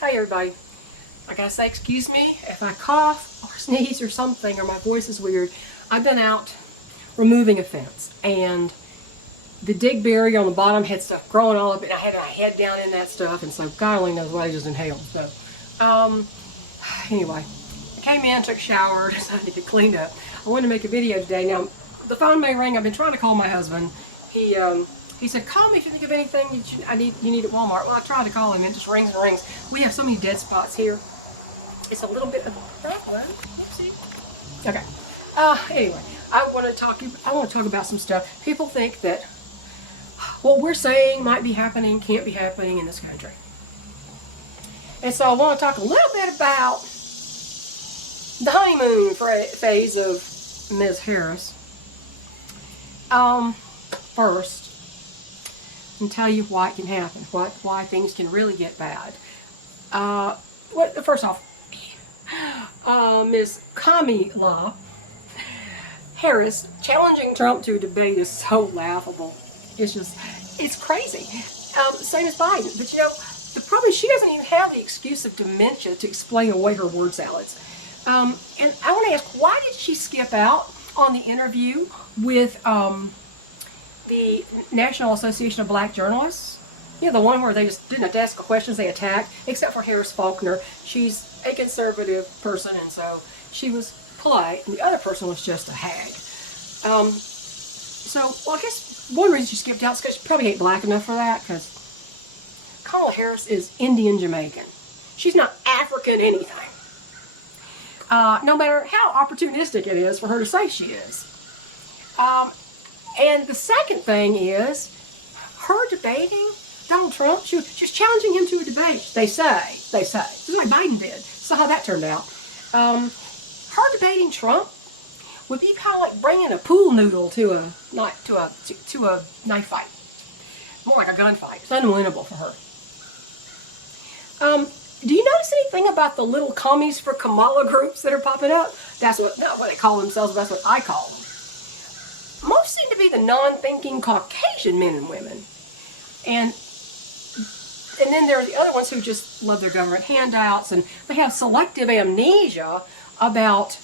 Hi everybody. I gotta say excuse me if I cough or sneeze or something or my voice is weird. I've been out removing a fence and the digberry on the bottom had stuff growing all up and I had my head down in that stuff, and so God only knows what I just inhaled. So anyway, I came in, took a shower, decided to get cleaned up. I wanted to make a video today. Now the phone may ring. I've been trying to call my husband. He said, call me if you think of anything you need at Walmart. Well, I tried to call him and it just rings and rings. We have so many dead spots here. It's a little bit of that one. Okay. Anyway, I want to talk about some stuff. People think that what we're saying might be happening, can't be happening in this country. And so I want to talk a little bit about the honeymoon phase of Ms. Harris. First, and tell you why it can happen, why things can really get bad. First off, Ms. Kamala Harris challenging Trump to a debate is so laughable. It's crazy. Same as Biden. But you know, the problem is she doesn't even have the excuse of dementia to explain away her word salads. And I want to ask, why did she skip out on the interview with the National Association of Black Journalists? You know, the one where they just didn't ask questions, they attacked, except for Harris Faulkner. She's a conservative person, and so she was polite, and the other person was just a hag. Well, I guess one reason she skipped out is because she probably ain't black enough for that, because Kamala Harris is Indian Jamaican. She's not African anything. No matter how opportunistic it is for her to say she is. And the second thing is, her debating Donald Trump, she's challenging him to a debate. They say. This is like Biden did. So how that turned out. Her debating Trump would be kind of like bringing a pool noodle to a knife fight. More like a gunfight. It's unwinnable for her. Do you notice anything about the little commies for Kamala groups that are popping up? That's not what they call themselves, but that's what I call them. Most seem to be the non-thinking Caucasian men and women. And then there are the other ones who just love their government handouts, and they have selective amnesia about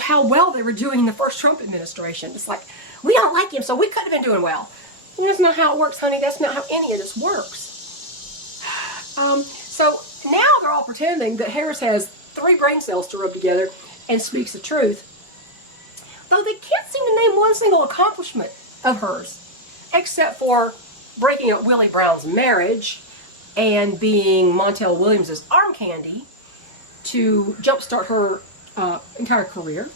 how well they were doing in the first Trump administration. It's like, we don't like him, so we could have been doing well. And that's not how it works, honey. That's not how any of this works. So now they're all pretending that Harris has 3 brain cells to rub together and speaks the truth. Though they can't seem to name one single accomplishment of hers, except for breaking up Willie Brown's marriage and being Montel Williams' arm candy to jumpstart her entire career.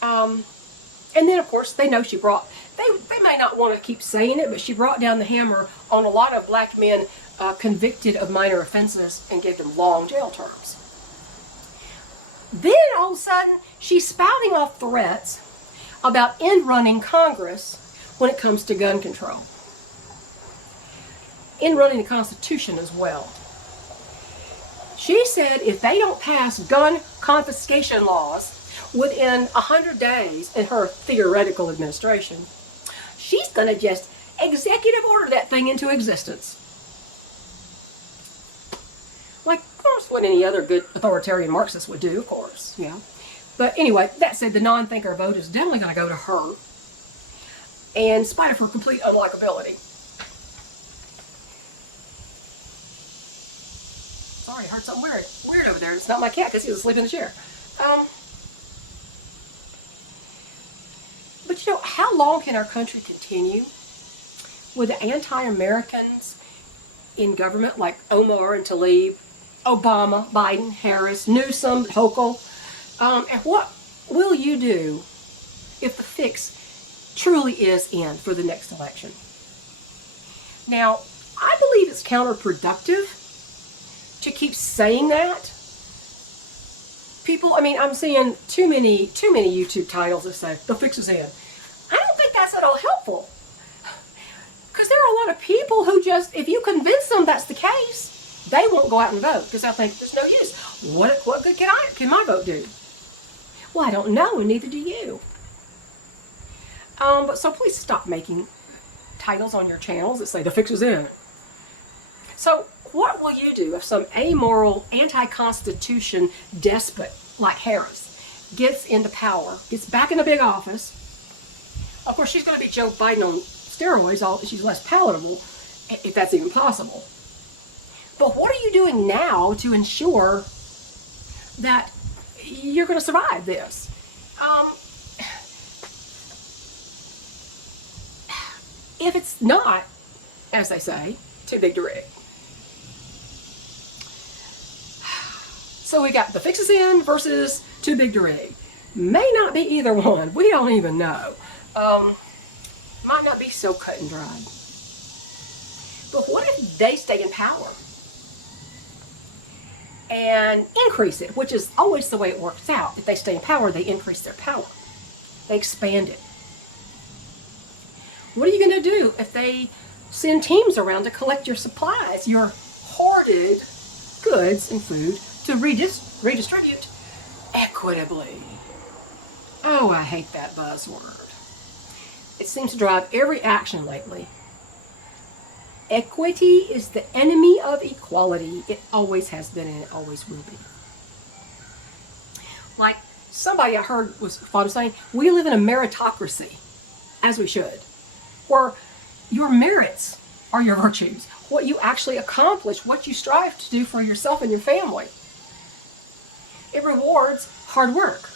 And then, of course, they know she brought, they may not want to keep saying it, but she brought down the hammer on a lot of black men convicted of minor offenses and gave them long jail terms. Then, all of a sudden, she's spouting off threats about end-running Congress when it comes to gun control. End-running the Constitution as well. She said if they don't pass gun confiscation laws within 100 days in her theoretical administration, she's going to just executive order that thing into existence. Like, of course, what any other good authoritarian Marxist would do, of course, yeah. But anyway, that said, the non-thinker vote is definitely going to go to her, and in spite of her complete unlikability. Sorry, I heard something weird over there. It's not my cat because he was asleep in the chair. But you know, how long can our country continue with the anti-Americans in government like Omar and Tlaib, Obama, Biden, Harris, Newsom, Hochul? And what will you do if the fix truly is in for the next election? Now, I believe it's counterproductive to keep saying that. People, I mean, I'm seeing too many YouTube titles that say, the fix is in. I don't think that's at all helpful. Because there are a lot of people who just, if you convince them that's the case, they won't go out and vote because they'll think there's no use. What good can my vote do? Well, I don't know, and neither do you. But so please stop making titles on your channels that say the fix is in. So But what will you do if some amoral, anti-constitution despot like Harris gets into power, gets back in the big office? Of course, she's going to be Joe Biden on steroids. She's less palatable, if that's even possible. But what are you doing now to ensure that you're going to survive this? If it's not, as they say, too big to rig. So we got the fixes in versus too big to rig. May not be either one. We don't even know. Might not be so cut and dried. But what if they stay in power and increase it, which is always the way it works out. If they stay in power, they increase their power. They expand it. What are you going to do if they send teams around to collect your supplies, your hoarded goods and food, to redistribute equitably? Oh, I hate that buzzword. It seems to drive every action lately. Equity is the enemy of equality. It always has been and it always will be. Like somebody I heard was saying, we live in a meritocracy, as we should, where your merits are your virtues, what you actually accomplish, what you strive to do for yourself and your family. It rewards hard work.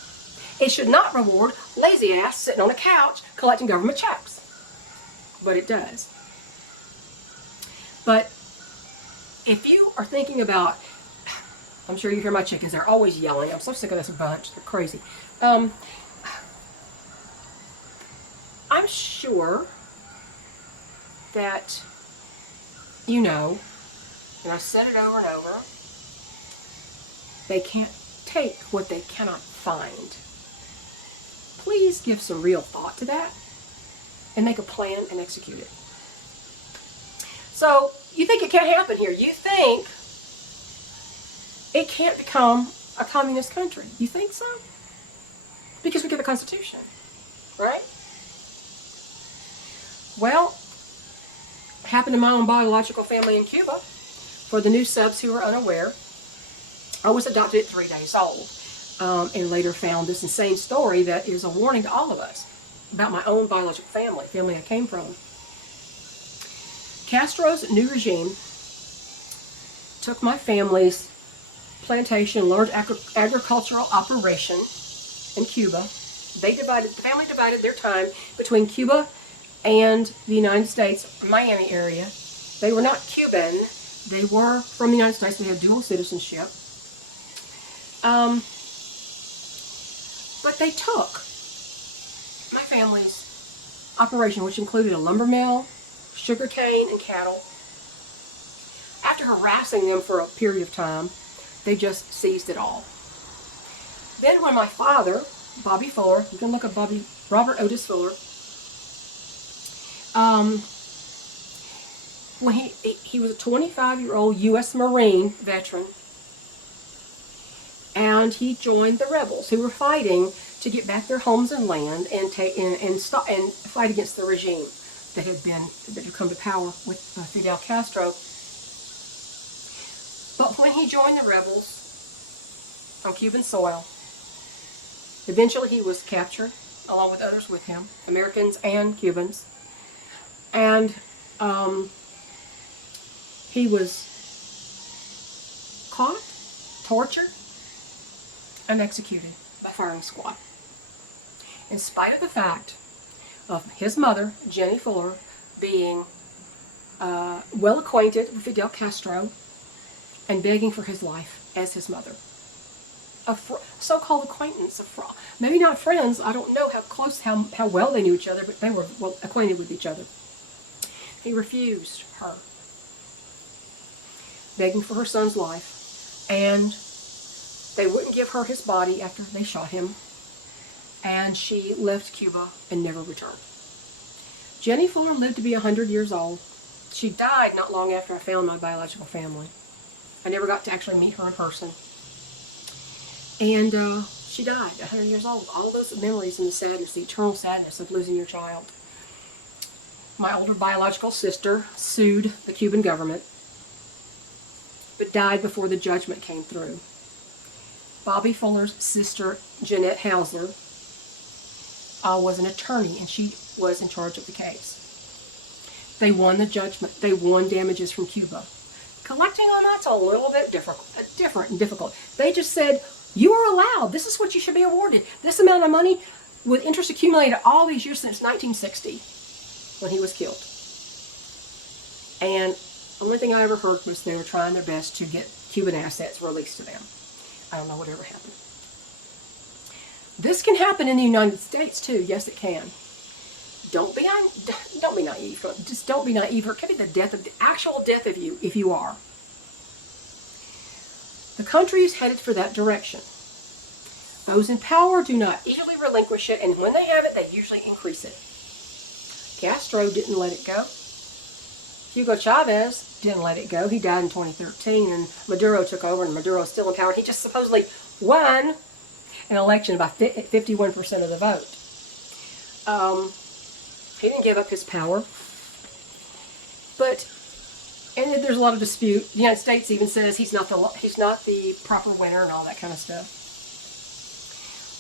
It should not reward lazy ass sitting on a couch collecting government checks. But it does. But if you are thinking about, I'm sure you hear my chickens, they're always yelling. I'm so sick of this bunch. They're crazy. I'm sure that you know, and I've said it over and over, they can't take what they cannot find. Please give some real thought to that and make a plan and execute it. So, you think it can't happen here. You think it can't become a communist country. You think so? Because we get the Constitution, right? Well, it happened in my own biological family in Cuba. For the new subs who are unaware, I was adopted at 3 days old. And later found this insane story that is a warning to all of us about my own biological family I came from. Castro's new regime took my family's plantation, large agricultural operation in Cuba. The family divided their time between Cuba and the United States, Miami area. They were not Cuban. They were from the United States. They had dual citizenship. But they took my family's operation, which included a lumber mill, sugarcane, and cattle. After harassing them for a period of time, they just seized it all. Then when my father, Bobby Fuller, you can look at Robert Otis Fuller, when he was a 25-year-old U.S. Marine veteran, and he joined the rebels who were fighting to get back their homes and land and fight against the regime that had come to power with Fidel Castro. But when he joined the rebels on Cuban soil, eventually he was captured along with others with him, Americans and Cubans, and he was caught, tortured, and executed by firing squad. In spite of the fact of his mother, Jenny Fuller, being well acquainted with Fidel Castro and begging for his life as his mother. A so-called acquaintance, maybe not friends, I don't know how well they knew each other, but they were well acquainted with each other. He refused her, begging for her son's life, and they wouldn't give her his body after they shot him, and she left Cuba and never returned. Jenny Fuller lived to be 100 years old. She died not long after I found my biological family. I never got to actually meet her in person. And she died 100 years old. All those memories and the sadness, the eternal sadness of losing your child. My older biological sister sued the Cuban government but died before the judgment came through. Bobby Fuller's sister, Jeanette Hauser, was an attorney, and she was in charge of the case. They won the judgment. They won damages from Cuba. Collecting on that's a little bit different and difficult. They just said, you are allowed. This is what you should be awarded. This amount of money with interest accumulated all these years since 1960 when he was killed. And the only thing I ever heard was they were trying their best to get Cuban assets released to them. I don't know whatever happened. This can happen in the United States too. Yes, it can. Don't be naive. Just don't be naive. It could be the actual death of you if you are. The country is headed for that direction. Those in power do not easily relinquish it, and when they have it, they usually increase it. Castro didn't let it go. Hugo Chavez didn't let it go. He died in 2013, and Maduro took over, and Maduro is still in power. He just supposedly won an election by 51% of the vote. He didn't give up his power. And there's a lot of dispute. The United States even says he's not the proper winner and all that kind of stuff.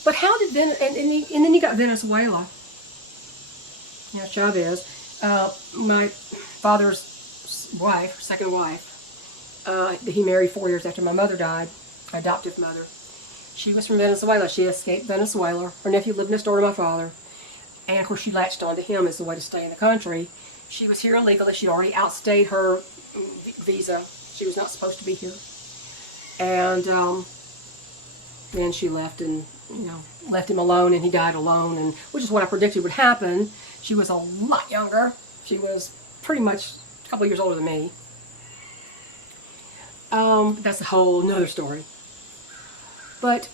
But how did and then you got Venezuela. Chavez, my father's wife, second wife. He married 4 years after my mother died, my adoptive mother. She was from Venezuela. She escaped Venezuela. Her nephew lived next door to my father. And of course she latched onto him as the way to stay in the country. She was here illegally. She'd already outstayed her visa. She was not supposed to be here. And then she left and, left him alone, and he died alone, and which is what I predicted would happen. She was a lot younger. She was pretty much a couple years older than me. That's a whole nother story. But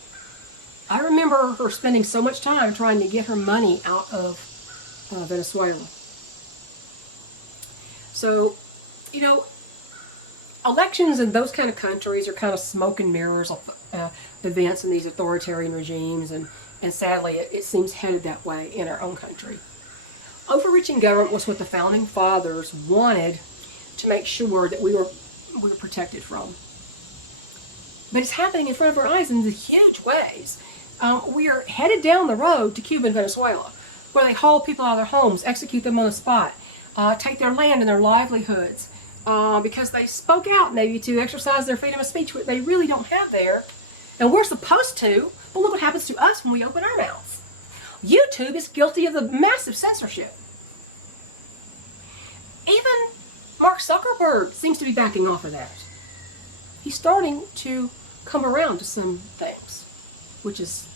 I remember her spending so much time trying to get her money out of Venezuela. So, elections in those kind of countries are kind of smoke and mirrors of events in these authoritarian regimes, and sadly it seems headed that way in our own country. Overreaching government was what the founding fathers wanted to make sure that we were protected from. But it's happening in front of our eyes in these huge ways. We are headed down the road to Cuba and Venezuela, where they haul people out of their homes, execute them on the spot, take their land and their livelihoods, because they spoke out maybe to exercise their freedom of speech, which they really don't have there. And we're supposed to, but look what happens to us when we open our mouths. YouTube is guilty of the massive censorship. Even Mark Zuckerberg seems to be backing off of that. He's starting to come around to some things, which is,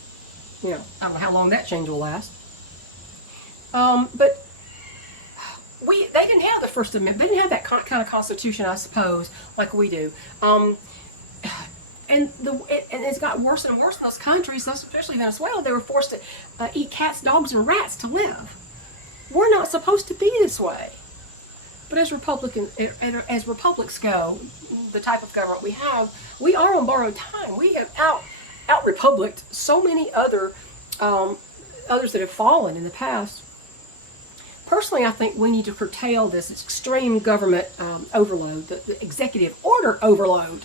I don't know how long that change will last. But they didn't have the First Amendment. They didn't have that kind of constitution, I suppose, like we do. And it's got worse and worse in those countries, especially Venezuela. They were forced to eat cats, dogs, and rats to live. We're not supposed to be this way. But as republics go, the type of government we have, we are on borrowed time. We have out-republiced so many others that have fallen in the past. Personally, I think we need to curtail this extreme government overload, the executive order overload,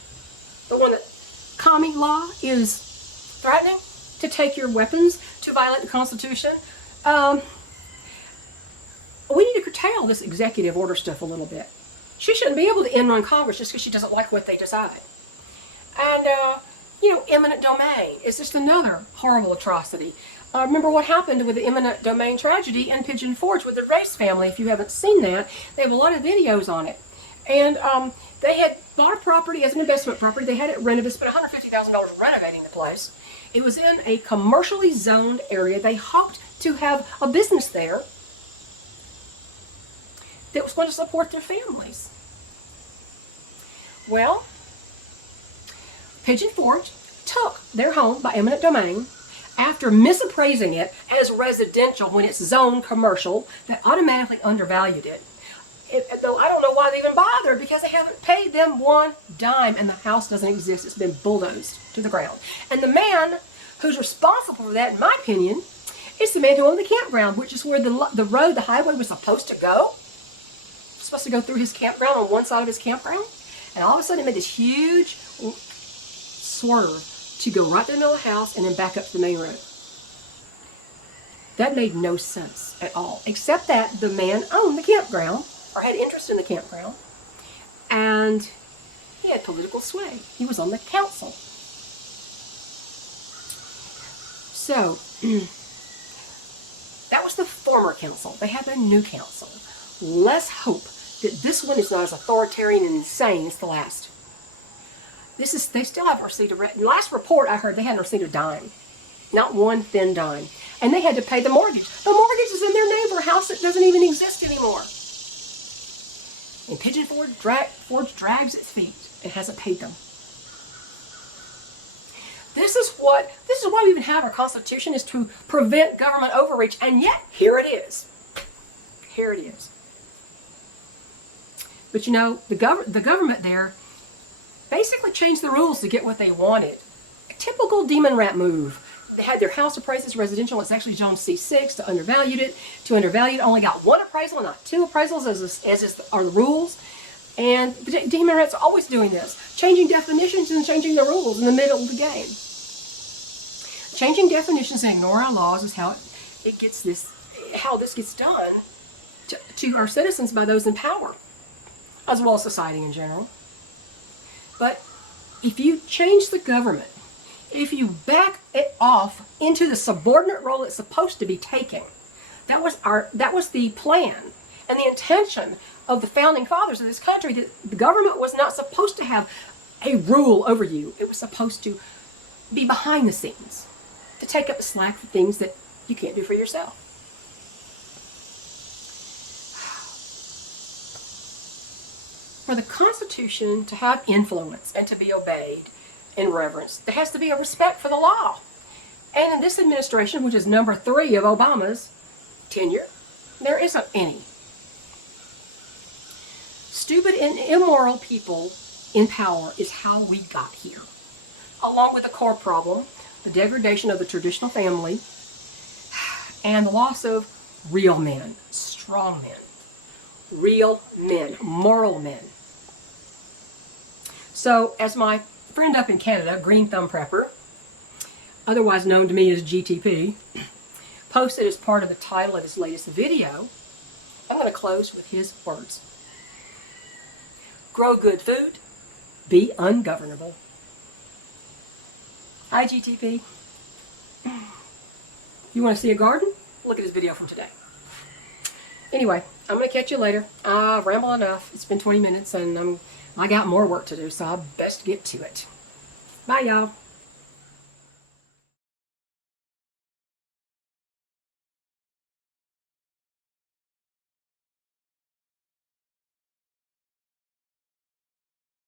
the one that commie law is threatening to take your weapons to violate the Constitution. We need to curtail this executive order stuff a little bit. She shouldn't be able to end run Congress just because she doesn't like what they decide. And, eminent domain is just another horrible atrocity. Remember what happened with the eminent domain tragedy in Pigeon Forge with the Race family. If you haven't seen that, they have a lot of videos on it. And they had bought a property as an investment property. They had it rented. They spent $150,000 renovating the place. It was in a commercially zoned area. They hoped to have a business there that was going to support their families. Well, Pigeon Forge took their home by eminent domain after misappraising it as residential when it's zoned commercial. That automatically undervalued it. Though I don't know why they even bothered, because they haven't paid them one dime and the house doesn't exist. It's been bulldozed to the ground. And the man who's responsible for that, in my opinion, is the man who owned the campground, which is where the highway was supposed to go. It's supposed to go through his campground on one side of his campground. And all of a sudden it made this huge swerve to go right to the middle of the house and then back up to the main road. That made no sense at all, except that the man owned the campground, or had interest in the campground, and he had political sway. He was on the council. So, that was the former council. They have a new council. Let's hope that this one is not as authoritarian and insane as the last. They still haven't received last report I heard, they hadn't received a dime. Not one thin dime. And they had to pay the mortgage. The mortgage is in their name for a house that doesn't even exist anymore. And Pigeon Forge drags its feet and hasn't paid them. This is why we even have our Constitution, is to prevent government overreach, and yet here it is. Here it is. But you know, the government there basically changed the rules to get what they wanted. A typical demon rat move. They had their house appraised as residential. It's actually zoned C6 to undervalued it. To undervalued, only got one appraisal, not two appraisals, are the rules. And the demon rats are always doing this, changing definitions and changing the rules in the middle of the game. Changing definitions and ignoring our laws is how this gets done to our citizens by those in power, as well as society in general. But if you change the government, if you back it off into the subordinate role it's supposed to be taking, that was the plan and the intention of the founding fathers of this country, that the government was not supposed to have a rule over you. It was supposed to be behind the scenes, to take up the slack for things that you can't do for yourself. For the Constitution to have influence and to be obeyed and reverenced, there has to be a respect for the law. And in this administration, which is number 3 of Obama's tenure, there isn't any. Stupid and immoral people in power is how we got here. Along with the core problem, the degradation of the traditional family, and the loss of real men, strong men, real men, moral men. So, as my friend up in Canada, Green Thumb Prepper, otherwise known to me as GTP, posted as part of the title of his latest video, I'm going to close with his words. Grow good food, be ungovernable. Hi, GTP. You want to see a garden? Look at his video from today. Anyway, I'm going to catch you later. I've rambled enough. It's been 20 minutes and I got more work to do, so I best get to it. Bye, y'all.